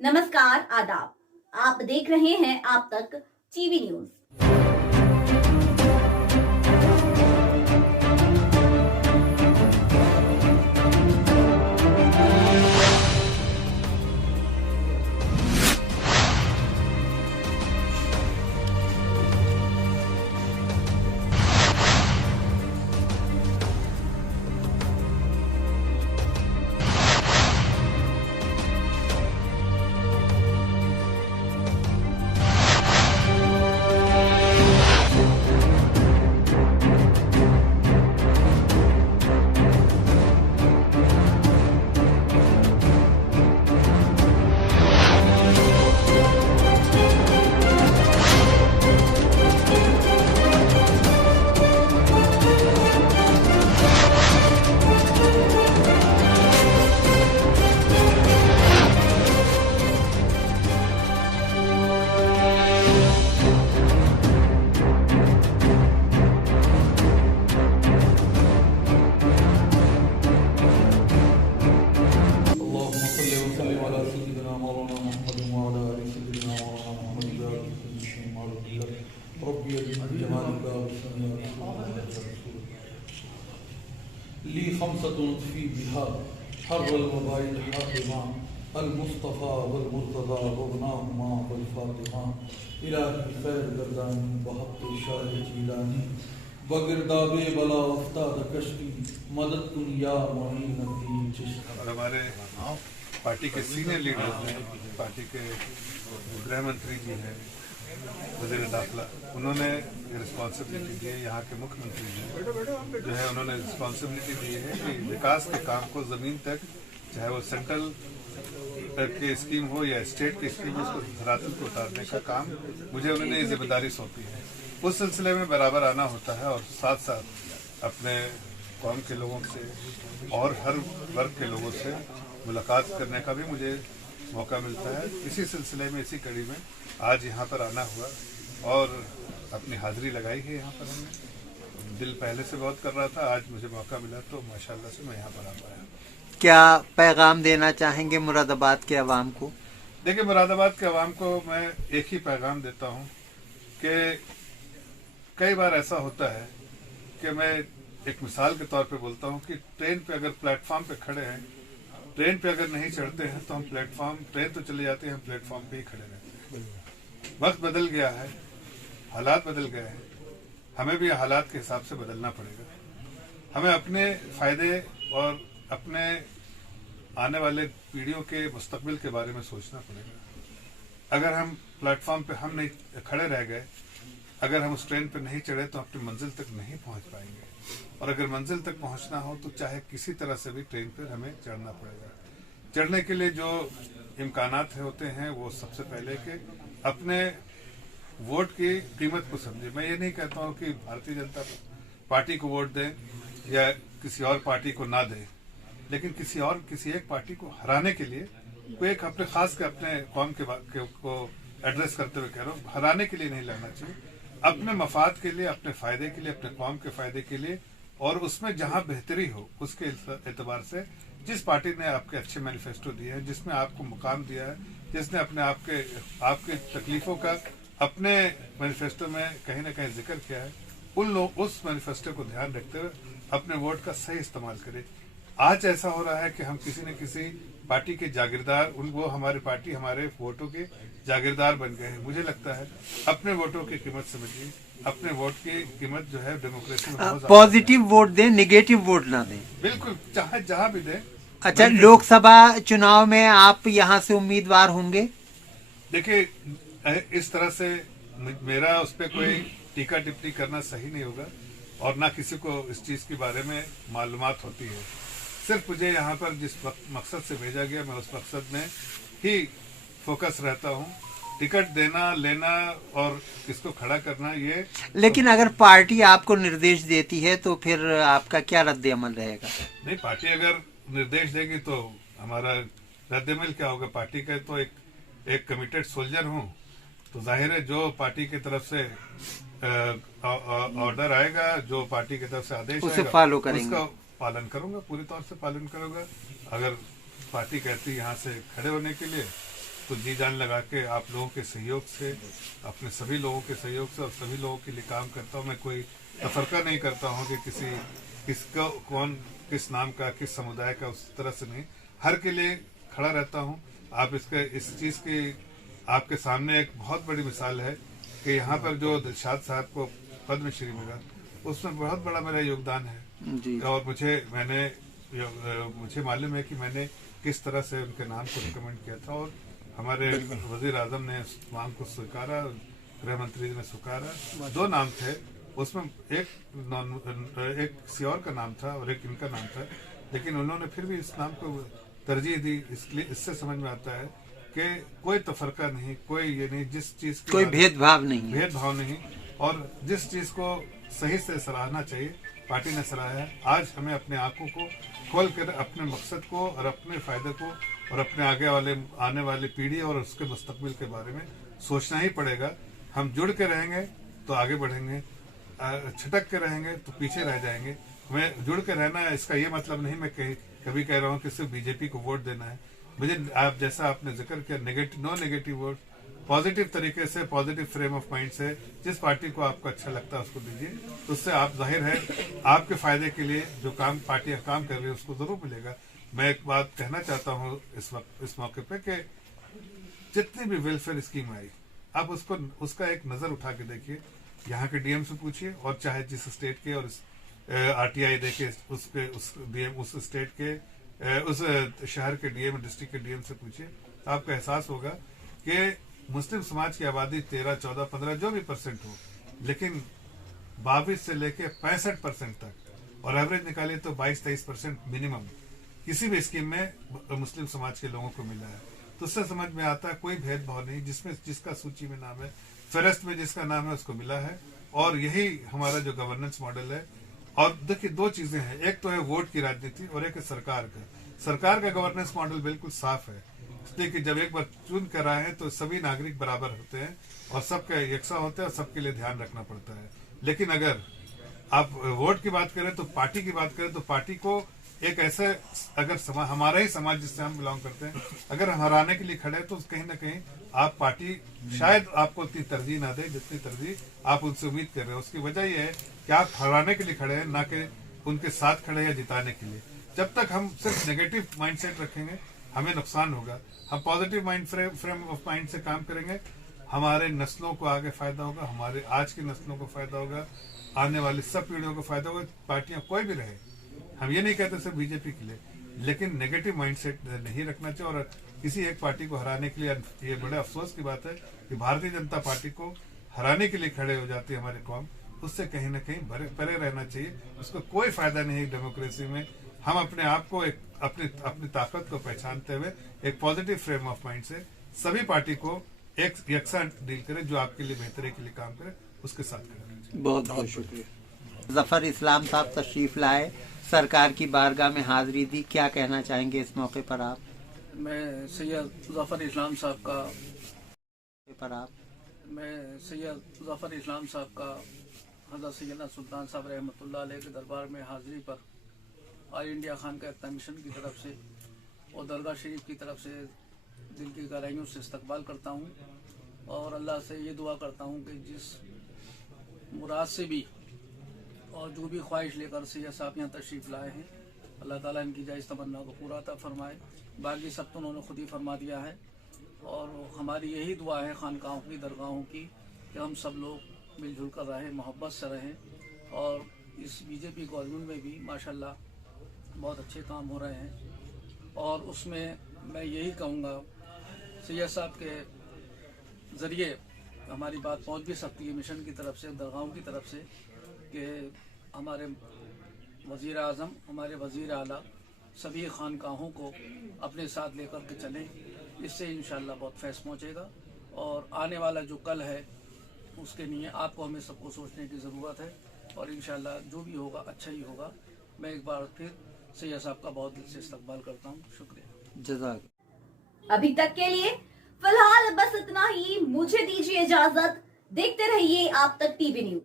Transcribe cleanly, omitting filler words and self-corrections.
नमस्कार, आदाब। आप देख रहे हैं आप तक टीवी न्यूज। ली खमसतुन फी बिहा हर्रल वबाइल हातिमा अल मुस्तफ़ा वल मुर्तज़ा वबनाहुमा वल फातिमा इलाही खैर गर्दानी बहक़्क़े शाह जीलानी बगिरदाबे बला उफ्ताद कश्ती मदद कुन या मुईन अद्दीन चिश्ती। और हमारे पार्टी के सीनियर लीडर्स हैं, पार्टी के गृह मंत्री जी हैं, वज़ीर दाखिला, उन्होंने रिस्पॉन्सिबिलिटी दी है। यहाँ के मुख्यमंत्री जी जो है उन्होंने रिस्पॉन्सिबिलिटी दी है कि विकास के काम को ज़मीन तक, चाहे वो सेंट्रल की स्कीम हो या स्टेट की स्कीम हो, उसको धरातल को उतारने का काम मुझे उन्होंने ये जिम्मेदारी सौंपी है। उस सिलसिले में बराबर आना होता है और साथ साथ अपने कौम के लोगों से और हर वर्ग के लोगों से मुलाकात करने का भी मुझे मौका मिलता है। इसी सिलसिले में, इसी कड़ी में आज यहाँ पर आना हुआ और अपनी हाजिरी लगाई है। यहाँ पर हमने दिल पहले से बहुत कर रहा था, आज मुझे मौका मिला तो माशाल्लाह से मैं यहाँ पर आ पाया। क्या पैगाम देना चाहेंगे मुरादाबाद के अवाम को? देखिए, मुरादाबाद के अवाम को मैं एक ही पैगाम देता हूँ कि कई बार ऐसा होता है कि मैं एक मिसाल के तौर पे बोलता हूँ कि ट्रेन पे अगर प्लेटफॉर्म पे खड़े हैं, ट्रेन पे अगर नहीं चढ़ते हैं तो हम ट्रेन तो चले जाते हैं, हम प्लेटफॉर्म पे ही खड़े रहते हैं। वक्त बदल गया है, हालात बदल गए हैं, हमें भी हालात के हिसाब से बदलना पड़ेगा। हमें अपने फायदे और अपने आने वाले पीढ़ियों के मुस्तकबिल के बारे में सोचना पड़ेगा। अगर हम प्लेटफॉर्म पे हम नहीं खड़े रह गए, अगर हम उस ट्रेन पे नहीं चढ़े तो अपनी मंजिल तक नहीं पहुंच पाएंगे। और अगर मंजिल तक पहुंचना हो तो चाहे किसी तरह से भी ट्रेन पर हमें चढ़ना पड़ेगा। चढ़ने के लिए जो इम्कानात होते हैं वो सबसे पहले कि अपने वोट की कीमत को समझे। मैं ये नहीं कहता हूँ कि भारतीय जनता पार्टी को वोट दें या किसी और पार्टी को ना दें, लेकिन किसी एक पार्टी को हराने के लिए कोई एक अपने खास के अपने कौम को एड्रेस करते हुए कह रहा हूँ, हराने के लिए नहीं लड़ना चाहिए। अपने मफाद के लिए, अपने फायदे के लिए, अपने कौम के फायदे के लिए, और उसमें जहां बेहतरी हो उसके एतबार से जिस पार्टी ने आपके अच्छे मैनिफेस्टो दिए हैं, जिसने आपको मुकाम दिया है, जिसने अपने आपके तकलीफों का अपने मैनिफेस्टो में कहीं ना कहीं जिक्र किया है, उस मैनिफेस्टो को ध्यान रखते हुए अपने वोट का सही इस्तेमाल करें। आज ऐसा हो रहा है कि हम किसी न किसी पार्टी के जागीरदार, वो हमारी पार्टी हमारे वोटों के जागीरदार बन गए हैं। मुझे लगता है अपने वोटों की कीमत समझिए, अपने वोट की कीमत जो है डेमोक्रेसी में पॉजिटिव वोट दें, निगेटिव वोट ना दें। बिल्कुल, चाहे जहां भी दें। अच्छा, लोकसभा चुनाव में आप यहाँ से उम्मीदवार होंगे? देखिए, इस तरह से मेरा उस पर कोई टीका टिप्पणी करना सही नहीं होगा और ना किसी को इस चीज के बारे में मालूमात होती है। सिर्फ मुझे यहाँ पर जिस मकसद से भेजा गया, मैं उस मकसद में ही फोकस रहता हूँ। टिकट देना, लेना और किसको खड़ा करना, ये लेकिन अगर पार्टी आपको निर्देश देती है तो फिर आपका क्या रद्द अमल रहेगा? नहीं, पार्टी अगर निर्देश देगी तो हमारा रद्द अमल क्या होगा? पार्टी का तो एक कमिटेड सोल्जर हूँ, तो जाहिर है जो पार्टी की तरफ से ऑर्डर आएगा, जो पार्टी की तरफ से आदेश उसे आएगा, फॉलो करेंगे, उसका पालन करूंगा, पूरी तौर से पालन करूंगा। अगर पार्टी कहती है यहाँ से खड़े होने के लिए उसको जी जान लगा के आप लोगों के सहयोग से, अपने सभी लोगों के सहयोग से और सभी लोगों के लिए काम करता हूँ। मैं कोई तफरका नहीं करता हूँ कि किसका कौन किस नाम का किस समुदाय का, उस तरह से नहीं, हर के लिए खड़ा रहता हूँ। आप इस चीज की आपके सामने एक बहुत बड़ी मिसाल है कि यहाँ पर जो दिलशाद साहब को पद्मश्री मिला, उसमें बहुत बड़ा मेरा योगदान है जी। और मुझे मालूम है कि मैंने किस तरह से उनके नाम को रिकमेंड किया था और हमारे वजीर आजम ने उस मांग को स्वीकारा, गृह मंत्री ने स्वीकारा। 2 नाम थे उसमें, एक किसी और का नाम था और एक इनका नाम था, लेकिन उन्होंने फिर भी इस नाम को तरजीह दी। इसलिए इससे समझ में आता है कि कोई तफरका नहीं, कोई ये नहीं, जिस चीज की कोई भेदभाव नहीं, और जिस चीज को सही से सराहना चाहिए पार्टी ने सराहा है। आज हमें अपने आंखों को खोल कर अपने मकसद को और अपने फायदे को और अपने आने वाली पीढ़ी और उसके मुस्तकबिल के बारे में सोचना ही पड़ेगा। हम जुड़ के रहेंगे तो आगे बढ़ेंगे, छटक के रहेंगे तो पीछे रह जाएंगे। हमें जुड़ के रहना है, इसका ये मतलब नहीं मैं कभी कह रहा हूँ कि सिर्फ बीजेपी को वोट देना है। मुझे आप जैसा आपने जिक्र किया, नो नेगेटिव वोट, पॉजिटिव तरीके से, पॉजिटिव फ्रेम ऑफ माइंड से जिस पार्टी को आपको अच्छा लगता है उसको दीजिए। उससे आप जाहिर है आपके फायदे के लिए जो काम पार्टियां काम कर रही है उसको जरूर मिलेगा। मैं एक बात कहना चाहता हूँ इस मौके पे कि जितनी भी वेलफेयर स्कीम आई, आप उसका एक नजर उठा के देखिए, यहाँ के डीएम से पूछिए और चाहे जिस स्टेट के और आरटीआई देके उस स्टेट के उस शहर के डीएम, डिस्ट्रिक्ट के डीएम से पूछिए, तो आपको एहसास होगा कि मुस्लिम समाज की आबादी 13, 14, 15 जो भी परसेंट हो, लेकिन 22 से लेके 65% तक और एवरेज निकालिए तो 22-23% मिनिमम किसी भी स्कीम में मुस्लिम समाज के लोगों को मिला है। तो उससे समझ में आता है कोई भेदभाव नहीं, जिसका सूची में नाम है, फेहरिस्त में जिसका नाम है उसको मिला है। और यही हमारा जो गवर्नेंस मॉडल है। और देखिए 2 चीजें हैं, एक तो है वोट की राजनीति और एक है सरकार का गवर्नेंस मॉडल बिल्कुल साफ है, इसलिए कि जब एक बार चुन कर आए हैं तो सभी नागरिक बराबर होते हैं और सबके यकसा होते हैं और सबके लिए ध्यान रखना पड़ता है। लेकिन अगर आप वोट की बात करें तो पार्टी की बात करें तो पार्टी को एक ऐसे अगर हमारा ही समाज जिससे हम बिलोंग करते हैं, अगर हम हराने के लिए खड़े हैं तो कहीं ना कहीं आप पार्टी शायद आपको उतनी तरजीह ना दे जितनी तरजीह आप उनसे उम्मीद कर रहे हैं। उसकी वजह यह है कि आप हराने के लिए खड़े हैं, ना कि उनके साथ खड़े हैं या जिताने के लिए। जब तक हम सिर्फ नेगेटिव माइंडसेट रखेंगे हमें नुकसान होगा। हम पॉजिटिव फ्रेम ऑफ माइंड से काम करेंगे, हमारे नस्लों को आगे फायदा होगा, हमारे आज की नस्लों को फायदा होगा, आने वाली सब पीढ़ियों को फायदा होगा। पार्टियां कोई भी रहे, हम ये नहीं कहते सिर्फ बीजेपी के लिए, लेकिन नेगेटिव माइंडसेट नहीं रखना चाहिए। और किसी एक पार्टी को हराने के लिए, ये बड़े अफसोस की बात है कि भारतीय जनता पार्टी को हराने के लिए खड़े हो जाती है हमारी कौम, उससे कहीं ना कहीं परे रहना चाहिए। उसको कोई फायदा नहीं है डेमोक्रेसी में। हम अपने आप को अपनी ताकत को पहचानते हुए एक पॉजिटिव फ्रेम ऑफ माइंड से सभी पार्टी को एक यकसा डील करें, जो आपके लिए बेहतरी के लिए काम करे, उसके साथ करें। बहुत बहुत शुक्रिया। जफर इस्लाम साहब तशरीफ लाए, सरकार की बारगाह में हाजिरी दी, क्या कहना चाहेंगे इस मौके पर आप? मैं सैयद जफर इस्लाम साहब का हज़रत सैयदना सुल्तान साहब रहमतुल्लाह अलैह के दरबार में हाजिरी पर ऑल इंडिया खान का कमीशन की तरफ से और दरगाह शरीफ की तरफ से दिल की गहराइयों से इस्तकबाल करता हूँ और अल्लाह से ये दुआ करता हूँ कि जिस मुराद से भी और जो भी ख्वाहिश लेकर सैयद साहब यहाँ तशरीफ़ लाए हैं, अल्लाह ताला इनकी जायज़ तमन्ना को पूरा अता फरमाए। बाकी सब तो उन्होंने खुद ही फरमा दिया है और हमारी यही दुआ है खानकाहों की, दरगाहों की, कि हम सब लोग मिलजुल कर रहें, मोहब्बत से रहें। और इस बीजेपी गवर्नमेंट में भी माशाल्लाह बहुत अच्छे काम हो रहे हैं और उसमें मैं यही कहूँगा सैयद साहब के ज़रिए हमारी बात पहुँच भी सकती है मिशन की तरफ से, दरगाहों की तरफ से, कि हमारे वज़ीर आज़म, हमारे वज़ीर आला सभी खानकाहों को अपने साथ लेकर के चलें। इससे इंशाअल्लाह बहुत फैस पहुँचेगा और आने वाला जो कल है उसके लिए आपको हमें सबको सोचने की ज़रूरत है और इंशाअल्लाह जो भी होगा अच्छा ही होगा। मैं एक बार फिर सैयद साहब का बहुत दिल से इस्तकबाल करता हूँ। शुक्रिया। जज़ाक। अभी तक के लिए फिलहाल बस इतना ही, मुझे दीजिए इजाजत। देखते रहिए आप तक टीवी न्यूज।